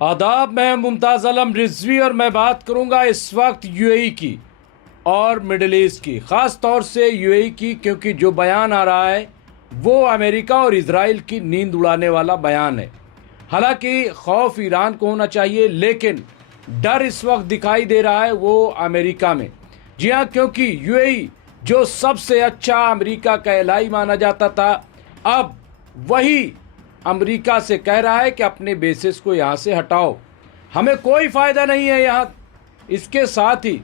आदाब, मैं मुमताज़ आलम रिजवी और मैं बात करूंगा इस वक्त यूएई की और मिडिल ईस्ट की, ख़ास तौर से यूएई की, क्योंकि जो बयान आ रहा है वो अमेरिका और इजराइल की नींद उड़ाने वाला बयान है। हालांकि खौफ ईरान को होना चाहिए, लेकिन डर इस वक्त दिखाई दे रहा है वो अमेरिका में। जी हाँ, क्योंकि यूएई जो सबसे अच्छा अमेरिका का एलाई माना जाता था, अब वही अमेरिका से कह रहा है कि अपने बेसिस को यहाँ से हटाओ, हमें कोई फ़ायदा नहीं है यहाँ। इसके साथ ही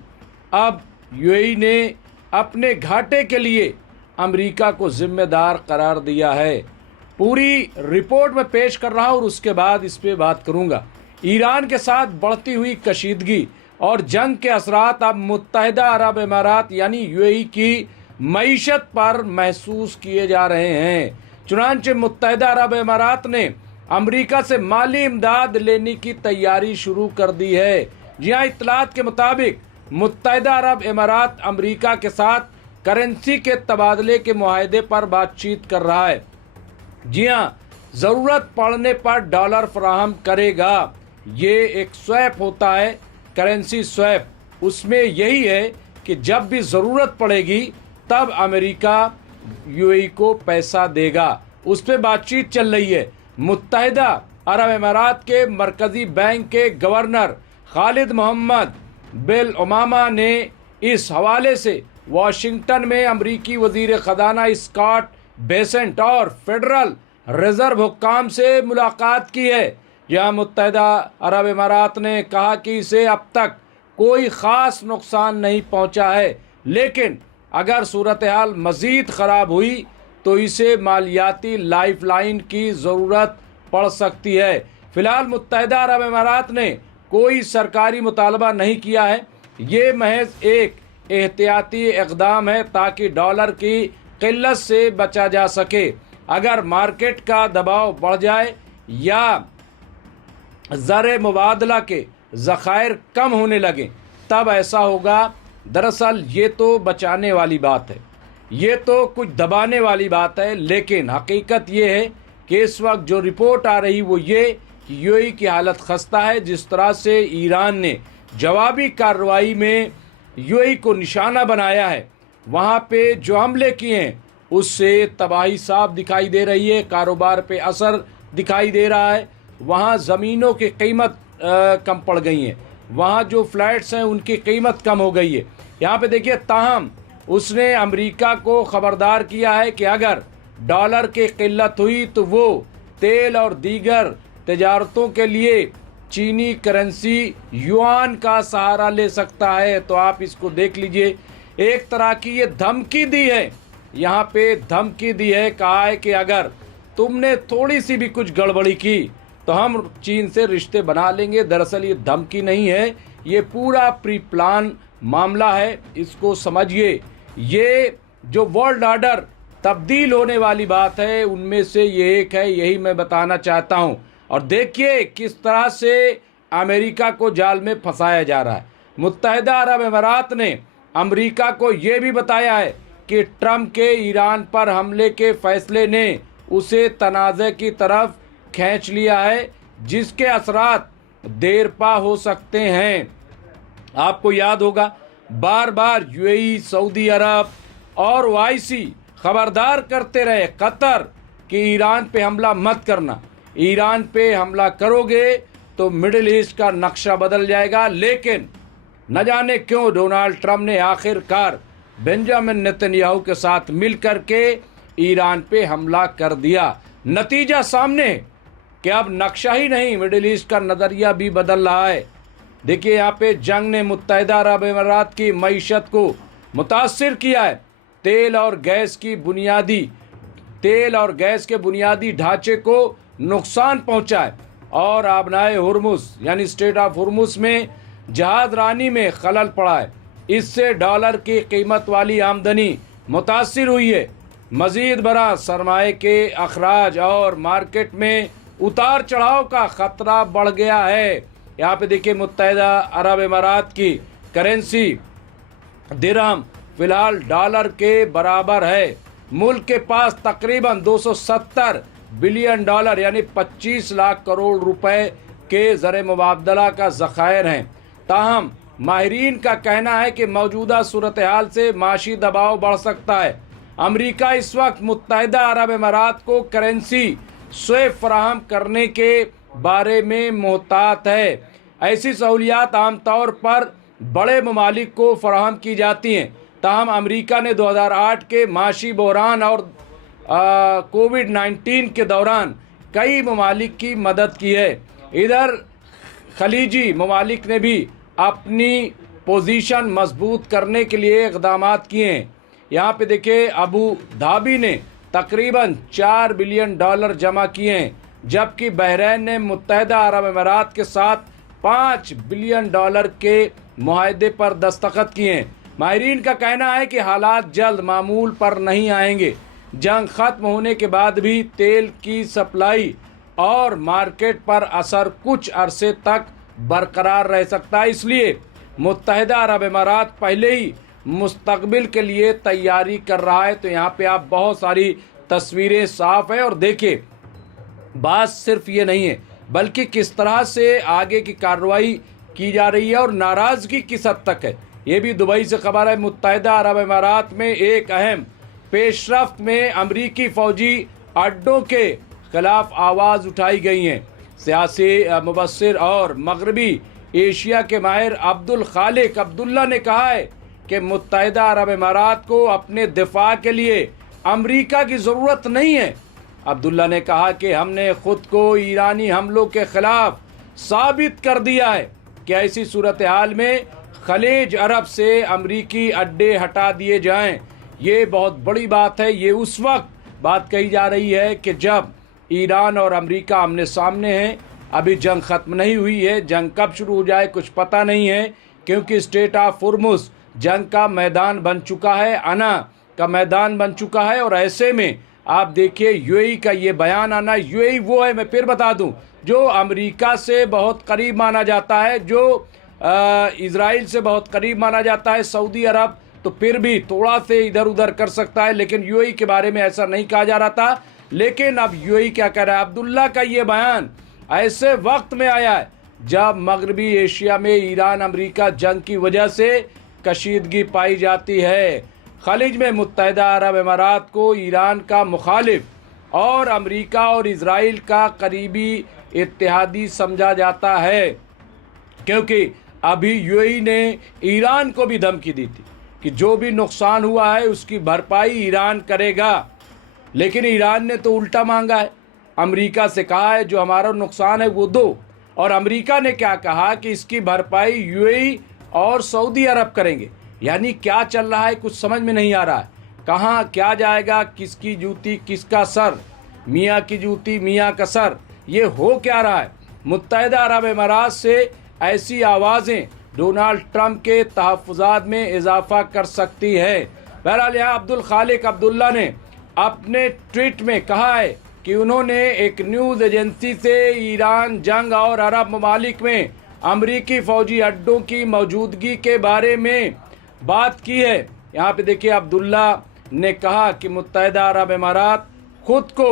अब यूएई ने अपने घाटे के लिए अमेरिका को जिम्मेदार करार दिया है। पूरी रिपोर्ट में पेश कर रहा हूँ और उसके बाद इस पर बात करूँगा। ईरान के साथ बढ़ती हुई कशीदगी और जंग के असरात अब मुत्तहिदा अरब इमारात यानी यूएई की मईशत पर महसूस किए जा रहे हैं। चुनांचे मुत्तहिदा अरब इमारात ने अमेरिका से माली इमदाद लेने की तैयारी शुरू कर दी है। जी हाँ, इत्तलात के मुताबिक मुत्तहिदा अरब इमारात अमेरिका के साथ करेंसी के तबादले के मुआहदे पर बातचीत कर रहा है। जी हाँ, ज़रूरत पड़ने पर डॉलर फराहम करेगा। ये एक स्वैप होता है, करेंसी स्वैप। उसमें यही है कि जब भी ज़रूरत पड़ेगी तब अमेरिका यूएई को पैसा देगा। उस पर बातचीत चल रही है। मुत्तहिदा अरब इमारात के मरकज़ी बैंक के गवर्नर खालिद मोहम्मद बिन उमामा ने इस हवाले से वाशिंगटन में अमरीकी वज़ीर ख़ज़ाना स्कॉट बेसेंट और फेडरल रिज़र्व हुक्काम से मुलाकात की है। यह मुत्तहिदा अरब इमारात ने कहा कि इसे अब तक कोई ख़ास नुकसान नहीं पहुंचा है, लेकिन अगर सूरत हाल मज़ीद ख़राब हुई तो इसे मालियाती लाइफलाइन की ज़रूरत पड़ सकती है। फ़िलहाल मुत्तहिदा अरब इमारात ने कोई सरकारी मुतालबा नहीं किया है। ये महज एक एहतियाती इक़दाम है ताकि डॉलर की क़िल्लत से बचा जा सके। अगर मार्केट का दबाव बढ़ जाए या ज़र मुबादला के ज़खायर कम होने लगे तब ऐसा होगा। दरअसल ये तो बचाने वाली बात है, ये तो कुछ दबाने वाली बात है, लेकिन हकीकत ये है कि इस वक्त जो रिपोर्ट आ रही वो ये कि यूएई की हालत खस्ता है। जिस तरह से ईरान ने जवाबी कार्रवाई में यूएई को निशाना बनाया है, वहाँ पे जो हमले किए हैं उससे तबाही साफ दिखाई दे रही है, कारोबार पे असर दिखाई दे रहा है। वहाँ ज़मीनों की कीमत कम पड़ गई हैं, वहाँ जो फ्लैट्स हैं उनकी कीमत कम हो गई है। यहाँ पे देखिए, ताहम उसने अमेरिका को ख़बरदार किया है कि अगर डॉलर की किल्लत हुई तो वो तेल और दीगर तजारतों के लिए चीनी करेंसी युआन का सहारा ले सकता है। तो आप इसको देख लीजिए, एक तरह की ये धमकी दी है। यहाँ पे धमकी दी है, कहा है कि अगर तुमने थोड़ी सी भी कुछ गड़बड़ी की तो हम चीन से रिश्ते बना लेंगे। दरअसल ये धमकी नहीं है, ये पूरा प्री प्लान मामला है, इसको समझिए। ये जो वर्ल्ड ऑर्डर तब्दील होने वाली बात है उनमें से ये एक है, यही मैं बताना चाहता हूँ। और देखिए किस तरह से अमेरिका को जाल में फंसाया जा रहा है। मुत्तहिदा अरब इमारात ने अमेरिका को ये भी बताया है कि ट्रंप के ईरान पर हमले के फैसले ने उसे तनाज़े की तरफ खींच लिया है, जिसके असरात देर पा हो सकते हैं। आपको याद होगा, बार बार यूएई, सऊदी अरब और ओआईसी खबरदार करते रहे कतर कि ईरान पे हमला मत करना, ईरान पे हमला करोगे तो मिडिल ईस्ट का नक्शा बदल जाएगा। लेकिन न जाने क्यों डोनाल्ड ट्रंप ने आखिरकार बेंजामिन नेतन्याहू के साथ मिलकर के ईरान पे हमला कर दिया। नतीजा सामने है कि अब नक्शा ही नहीं, मिडिल ईस्ट का नज़रिया भी बदल रहा है। देखिए, यहाँ पे जंग ने मुत्तहिदा अरब इमारात की मईशत को मुतासिर किया है। तेल और गैस के बुनियादी ढांचे को नुकसान पहुँचा है और आबनाए हुर्मुज़ यानी स्ट्रेट ऑफ हुर्मुज़ में जहाज रानी में खलल पड़ा है। इससे डॉलर की कीमत वाली आमदनी मुतासिर हुई है। मज़ीद बड़ा सरमाए के अखराज और मार्केट में उतार चढ़ाव का ख़तरा बढ़ गया है। यहाँ पे देखिए, मुत्तहिदा अरब इमारात की करेंसी दिरहम फ़िलहाल डॉलर के बराबर है। मुल्क के पास तकरीबन 270 बिलियन डॉलर यानी 25 लाख करोड़ रुपए के ज़र मुबादला का ज़ख़ायर हैं। ताहम माहिरीन का कहना है कि मौजूदा सूरत हाल से माशी दबाव बढ़ सकता है। अमरीका इस वक्त मुत्तहिदा अरब अमारात को करेंसी स्विफ्ट फराहम करने के बारे में मोहतात है। ऐसी सहूलियात आमतौर पर बड़े ममालिक को फराहम की जाती हैं। ताहम अमरीका ने 2008 के माशी बहरान और कोविड-19 के दौरान कई ममालिक की मदद की है। इधर खलीजी ममालिक ने भी अपनी पोजीशन मजबूत करने के लिए इक़दाम किए हैं। यहाँ पे देखिए, अबू धाबी ने तकरीबन $4 बिलियन जमा किए हैं, जबकि बहरीन ने मुत्तहिदा अरब अमारात के साथ $5 बिलियन के मुआहदे पर दस्तखत किए हैं। माहिरीन का कहना है कि हालात जल्द मामूल पर नहीं आएंगे। जंग ख़त्म होने के बाद भी तेल की सप्लाई और मार्केट पर असर कुछ अरसे तक बरकरार रह सकता है। इसलिए मुत्तहिदा अरब अमारात पहले ही मुस्तकबिल के लिए तैयारी कर रहा है। तो यहाँ पे आप बहुत सारी तस्वीरें साफ है और देखिए, बात सिर्फ ये नहीं है बल्कि किस तरह से आगे की कार्रवाई की जा रही है और नाराज़गी किस हद तक है। ये भी दुबई से खबर है। मुत्तहिदा अरब अमारात में एक अहम पेशरफ्त में अमरीकी फ़ौजी अड्डों के खिलाफ आवाज़ उठाई गई हैं। सियासी मुबस्सिर और मगरबी एशिया के माहिर अब्दुल खालिक अब्दुल्ला ने कहा है कि मुत्तहिदा अरब अमारात को अपने दिफा के लिए अमरीका की ज़रूरत नहीं है। अब्दुल्ला ने कहा कि हमने ख़ुद को ईरानी हमलों के ख़िलाफ़ साबित कर दिया है कि ऐसी सूरत हाल में खलीज अरब से अमरीकी अड्डे हटा दिए जाएं। ये बहुत बड़ी बात है। ये उस वक्त बात कही जा रही है कि जब ईरान और अमरीका आमने सामने हैं। अभी जंग ख़त्म नहीं हुई है। जंग कब शुरू हो जाए कुछ पता नहीं है, क्योंकि स्टेट ऑफ हुर्मुज़ जंग का मैदान बन चुका है, अना का मैदान बन चुका है। और ऐसे में आप देखिए, यूएई का ये बयान आना, यूएई वो है, मैं फिर बता दूं, जो अमेरिका से बहुत करीब माना जाता है, जो इज़राइल से बहुत करीब माना जाता है। सऊदी अरब तो फिर भी थोड़ा से इधर उधर कर सकता है, लेकिन यूएई के बारे में ऐसा नहीं कहा जा रहा था। लेकिन अब यूएई क्या कह रहा है? अब्दुल्ला का ये बयान ऐसे वक्त में आया है जब मगरबी एशिया में ईरान अमेरिका जंग की वजह से कशीदगी पाई जाती है। खलीज में मुत्तहिदा अरब अमारात को ईरान का मुखालिफ और अमेरिका और इज़राइल का करीबी इत्तेहादी समझा जाता है, क्योंकि अभी यूएई ने ईरान को भी धमकी दी थी कि जो भी नुकसान हुआ है उसकी भरपाई ईरान करेगा। लेकिन ईरान ने तो उल्टा मांगा है, अमेरिका से कहा है जो हमारा नुकसान है वो दो। और अमेरिका ने क्या कहा कि इसकी भरपाई यूएई और सऊदी अरब करेंगे। यानी क्या चल रहा है कुछ समझ में नहीं आ रहा है। कहाँ क्या जाएगा, किसकी जूती किसका सर, मियाँ की जूती मियाँ का सर, ये हो क्या रहा है। मुत्तहिदा अरब अमारात से ऐसी आवाज़ें डोनाल्ड ट्रंप के तहफ़्फ़ुज़ात में इजाफा कर सकती है। बहरहाल यहाँ अब्दुल खालिक अब्दुल्ला ने अपने ट्वीट में कहा है कि उन्होंने एक न्यूज़ एजेंसी से ईरान जंग और अरब ममालिक में अमरीकी फ़ौजी अड्डों की मौजूदगी के बारे में बात की है। यहाँ पे देखिए, अब्दुल्ला ने कहा कि मुत्तहिदा अरब अमारात खुद को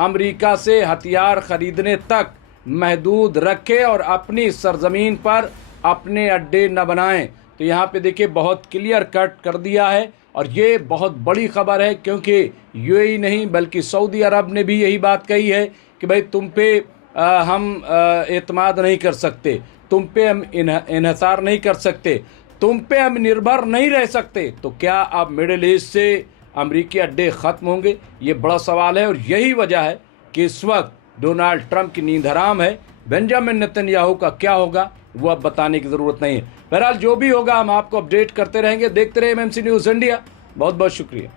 अमरीका से हथियार ख़रीदने तक महदूद रखे और अपनी सरजमीन पर अपने अड्डे न बनाएं। तो यहाँ पे देखिए, बहुत क्लियर कट कर दिया है और ये बहुत बड़ी खबर है, क्योंकि यूएई नहीं बल्कि सऊदी अरब ने भी यही बात कही है कि भाई तुम पे हम एतमाद नहीं कर सकते, तुम पे हम इन्हिसार नहीं कर सकते, तुम पे हम निर्भर नहीं रह सकते। तो क्या अब मिडिल ईस्ट से अमरीकी अड्डे ख़त्म होंगे? ये बड़ा सवाल है और यही वजह है कि इस वक्त डोनाल्ड ट्रंप की नींद हराम है। बेंजामिन नेतन्याहू का क्या होगा वो अब बताने की ज़रूरत नहीं है। बहरहाल जो भी होगा हम आपको अपडेट करते रहेंगे। देखते रहे एमएमसी न्यूज़ इंडिया। बहुत बहुत शुक्रिया।